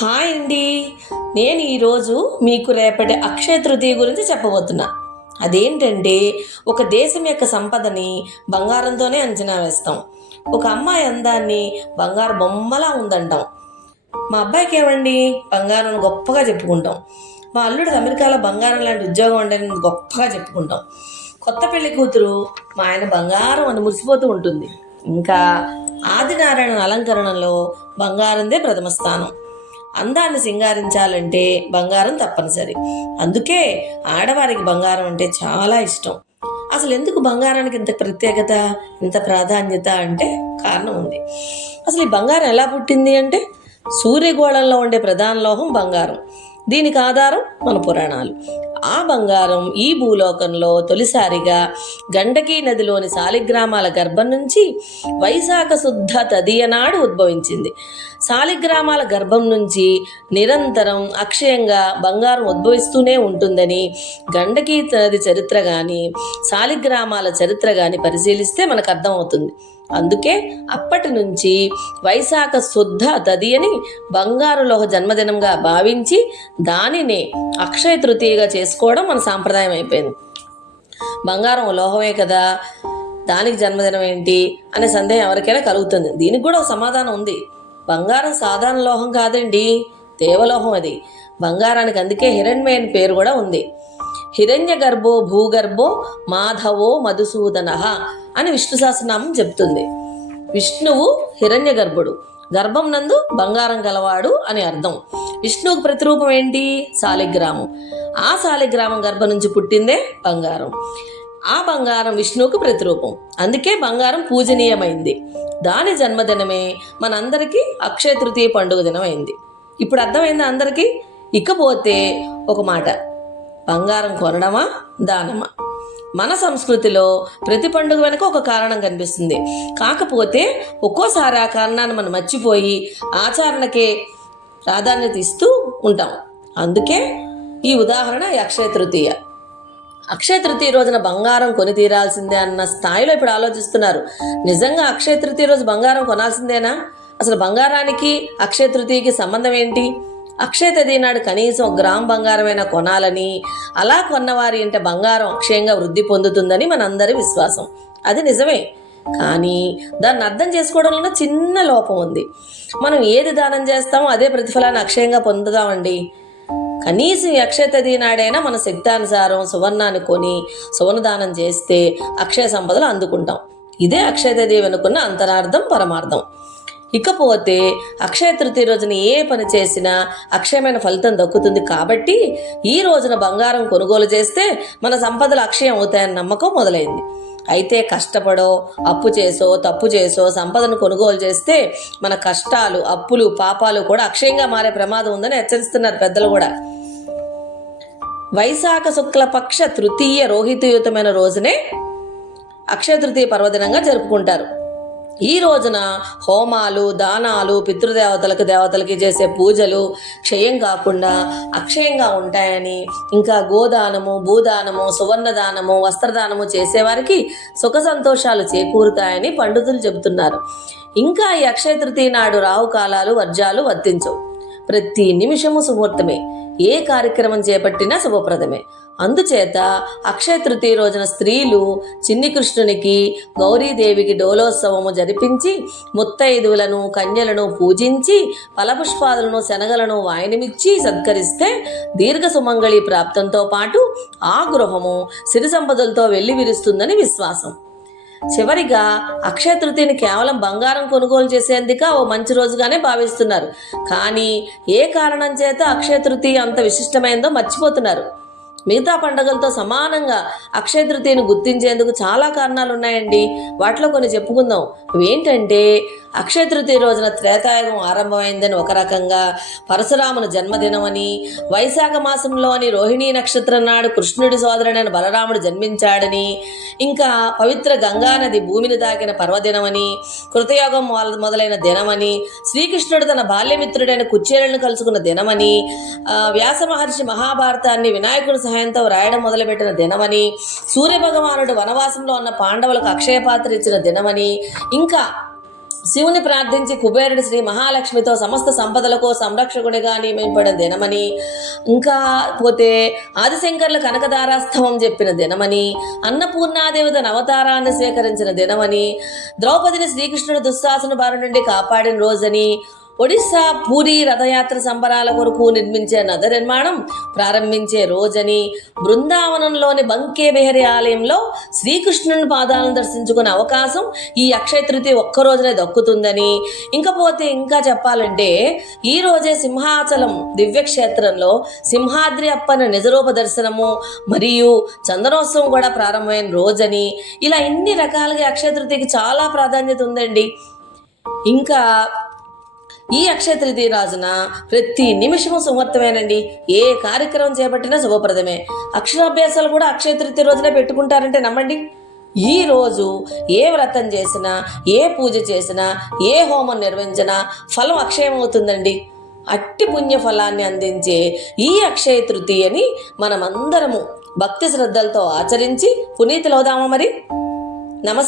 Hi అండి. నేను ఈరోజు మీకు రేపటి అక్షయ తృతీయ గురించి చెప్పబోతున్నా. అదేంటంటే ఒక దేశం యొక్క సంపదని బంగారంతోనే అంచనా వేస్తాం. ఒక అమ్మాయి అందాన్ని బంగారు బొమ్మలా ఉందంటాం. మా అబ్బాయికి ఏమండి? బంగారం గొప్పగా చెప్పుకుంటాం. మా అల్లుడికి అమెరికాలో బంగారం లాంటి ఉద్యోగం ఉండని గొప్పగా చెప్పుకుంటాం. కొత్త పెళ్ళి కూతురు మా ఆయన బంగారం అని మురిసిపోతూ ఉంటుంది. ఇంకా ఆదినారాయణ అలంకరణలో బంగారందే ప్రథమ స్థానం. అందాన్ని సింగారించాలంటే బంగారం తప్పనిసరి. అందుకే ఆడవారికి బంగారం అంటే చాలా ఇష్టం. అసలు ఎందుకు బంగారానికి ఇంత ప్రత్యేకత ఇంత ప్రాధాన్యత అంటే కారణం ఉంది. అసలు ఈ బంగారం ఎలా పుట్టింది అంటే సూర్యగోళంలో ఉండే ప్రధాన లోహం బంగారం. దీనికి ఆధారం మన పురాణాలు. ఆ బంగారం ఈ భూలోకంలో తొలిసారిగా గండకీ నదిలోని సాలిగ్రామాల గర్భం నుంచి వైశాఖ శుద్ధ తదియ నాడు ఉద్భవించింది. సాలిగ్రామాల గర్భం నుంచి నిరంతరం అక్షయంగా బంగారం ఉద్భవిస్తూనే ఉంటుందని గండకీ నది చరిత్ర కానీ శాలిగ్రామాల చరిత్ర కానీ పరిశీలిస్తే మనకు అర్థమవుతుంది. అందుకే అప్పటి నుంచి వైశాఖ శుద్ధ తదియని బంగారు లోహ జన్మదినంగా భావించి దానిని అక్షయ తృతీయగా చేసుకోవడం మన సాంప్రదాయం అయిపోయింది. బంగారం లోహమే కదా దానికి జన్మదినం ఏంటి అనే సందేహం ఎవరికైనా కలుగుతుంది. దీనికి కూడా ఒక సమాధానం ఉంది. బంగారం సాధారణ లోహం కాదండి దేవలోహం అది. బంగారానికి అందుకే హిరణ్మయ అని పేరు కూడా ఉంది. హిరణ్య గర్భో భూగర్భో మాధవో మధుసూదన అని విష్ణు సహస్రనామం చెప్తుంది విష్ణువు హిరణ్య గర్భుడు. గర్భం నందు బంగారం గలవాడు అని అర్థం. విష్ణువుకు ప్రతిరూపం ఏంటి? సాలిగ్రామం. ఆ సాలిగ్రామం గర్భం నుంచి పుట్టిందే బంగారం. ఆ బంగారం విష్ణువుకు ప్రతిరూపం. అందుకే బంగారం పూజనీయమైంది. దాని జన్మదినమే మనందరికీ అక్షయ తృతీయ పండుగ దినం అయింది ఇప్పుడు అర్థమైందా అందరికీ? ఇకపోతే ఒక మాట. బంగారం కొనడమా? దానమా? మన సంస్కృతిలో ప్రతి పండుగ వెనుక ఒక కారణం కనిపిస్తుంది. కాకపోతే ఒక్కోసారి ఆ కారణాన్ని మనం మర్చిపోయి ఆచరణకే ప్రాధాన్యత ఇస్తూ ఉంటాం. అందుకే ఈ ఉదాహరణ ఈ అక్షయ తృతీయ. అక్షయ తృతీయ రోజున బంగారం కొని తీరాల్సిందే అన్న స్థాయిలో ఇప్పుడు ఆలోచిస్తున్నారు. నిజంగా అక్షయ తృతీయ రోజు బంగారం కొనాల్సిందేనా? అసలు బంగారానికి అక్షయ తృతీయకి సంబంధం ఏంటి? అక్షయ తదియ నాడు కనీసం ఒక గ్రామ్ బంగారమైనా కొనాలని అలా కొన్నవారి ఇంట బంగారం అక్షయంగా వృద్ధి పొందుతుందని మనందరి విశ్వాసం. అది నిజమే. కానీ దాన్ని అర్థం చేసుకోవడంలో చిన్న లోపం ఉంది. మనం ఏది దానం చేస్తామో అదే ప్రతిఫలాన్ని అక్షయంగా పొందుదామండి. కనీసం అక్షయతది అక్షయ తది నాడైనా మన శక్తానుసారం సువర్ణాన్ని కొని సువర్ణదానం చేస్తే అక్షయ సంపదలు అందుకుంటాం. ఇదే అక్షయ తది వెనుకున్న అంతరార్థం పరమార్థం. ఇకపోతే అక్షయ తృతీయ రోజున ఏ పని చేసినా అక్షయమైన ఫలితం దక్కుతుంది కాబట్టి ఈ రోజున బంగారం కొనుగోలు చేస్తే మన సంపదలు అక్షయం అవుతాయని నమ్మకం మొదలైంది. అయితే కష్టపడో అప్పు చేసో తప్పు చేసో సంపదను కొనుగోలు చేస్తే మన కష్టాలు అప్పులు పాపాలు కూడా అక్షయంగా మారే ప్రమాదం ఉందని హెచ్చరిస్తున్నారు పెద్దలు కూడా. వైశాఖ శుక్లపక్ష తృతీయ రోహితయుతమైన రోజునే అక్షయ తృతీయ పర్వదినంగా జరుపుకుంటారు. ఈ రోజున హోమాలు దానాలు పితృదేవతలకు దేవతలకి చేసే పూజలు క్షయం కాకుండా అక్షయంగా ఉంటాయని ఇంకా గోదానము భూదానము సువర్ణదానము వస్త్రదానము చేసేవారికి సుఖ సంతోషాలు చేకూరుతాయని పండితులు చెబుతున్నారు. ఇంకా ఈ అక్షయ తృతీయ నాడు రావు కాలాలు వర్జాలు వర్తించవు. ప్రతి నిమిషము సుముహూర్తమే. ఏ కార్యక్రమం చేపట్టినా శుభప్రదమే. అందుచేత అక్షయ తృతీయ రోజున స్త్రీలు చిన్ని కృష్ణునికి గౌరీదేవికి డోలోత్సవము జరిపించి ముత్తైదువులను కన్యలను పూజించి ఫలపుష్పాదులను శనగలను వాయనమిచ్చి సత్కరిస్తే దీర్ఘ సుమంగళి ప్రాప్తంతో పాటు ఆ గృహము సిరి సంపదలతో వెల్లివిరుస్తుందని విశ్వాసం. చివరిగా అక్షయ తృతీయని కేవలం బంగారం కొనుగోలు చేసేందుక ఓ మంచి రోజుగానే భావిస్తున్నారు. కానీ ఏ కారణం చేత అక్షయ తృతీయ అంత విశిష్టమైందో మర్చిపోతున్నారు. మిగతా పండుగలతో సమానంగా అక్షయ తృతీయను గుర్తించేందుకు చాలా కారణాలు ఉన్నాయండి వాటిలో కొన్ని చెప్పుకుందాం. ఏంటంటే అక్షయ తృతీయ రోజున త్రేతాయుగం ఆరంభమైందని ఒక రకంగా పరశురాముని జన్మదినమని వైశాఖ మాసంలోని రోహిణీ నక్షత్రం నాడు కృష్ణుడి సోదరుడైన బలరాముడు జన్మించాడని ఇంకా పవిత్ర గంగానది భూమిని దాకిన పర్వదినమని కృతయోగం మొదలైన దినమని శ్రీకృష్ణుడు తన బాల్యమిత్రుడైన కుచేలను కలుసుకున్న దినమని వ్యాస మహర్షి మహాభారతాన్ని వినాయకుడి సహాయంతో రాయడం మొదలుపెట్టిన దినమని సూర్యభగవానుడు వనవాసంలో ఉన్న పాండవులకు అక్షయ పాత్ర ఇచ్చిన దినమని ఇంకా శివుని ప్రార్థించి కుబేరుడి శ్రీ మహాలక్ష్మితో సమస్త సంపదలకు సంరక్షకుడిగా నియమింపడిన దినమని ఇంకా పోతే ఆదిశంకర్ల కనకదారాస్తవం చెప్పిన దినమని అన్నపూర్ణాదేవత నవతారాన్ని స్వీకరించిన దినమని ద్రౌపదిని శ్రీకృష్ణుడు దుశ్శాసన బారి నుండి కాపాడిన రోజని ఒడిశా పూరి రథయాత్ర సంబరాల కొరకు నిర్మించే నద నిర్మాణం ప్రారంభించే రోజని బృందావనంలోని బంకే బిహరి ఆలయంలో శ్రీకృష్ణుని పాదాలను దర్శించుకునే అవకాశం ఈ అక్షయ తృతీయ ఒక్క రోజునే దక్కుతుందని. ఇంకపోతే ఇంకా చెప్పాలంటే ఈ రోజే సింహాచలం దివ్యక్షేత్రంలో సింహాద్రి అప్పన్న నిజరూప దర్శనము మరియు చందనోత్సవం కూడా ప్రారంభమైన రోజని. ఇలా ఇన్ని రకాలుగా అక్షయ తృతీయకి చాలా ప్రాధాన్యత ఉందండి. ఇంకా ఈ అక్షయ తృతీయ రాజున ప్రతి నిమిషము సుమర్థమేనండి ఏ కార్యక్రమం చేపట్టినా శుభప్రదమే. అక్షరాభ్యాసాలు కూడా అక్షయ తృతీయ రోజునే పెట్టుకుంటారంటే నమ్మండి. ఈ రోజు ఏ వ్రతం చేసినా ఏ పూజ చేసినా ఏ హోమం నిర్వహించినా ఫలం అక్షయం అవుతుందండి అట్టి పుణ్య ఫలాన్ని అందించే ఈ అక్షయ తృతీయని మనమందరము భక్తి శ్రద్ధలతో ఆచరించి పునీతులవుదామా మరి? నమస్తే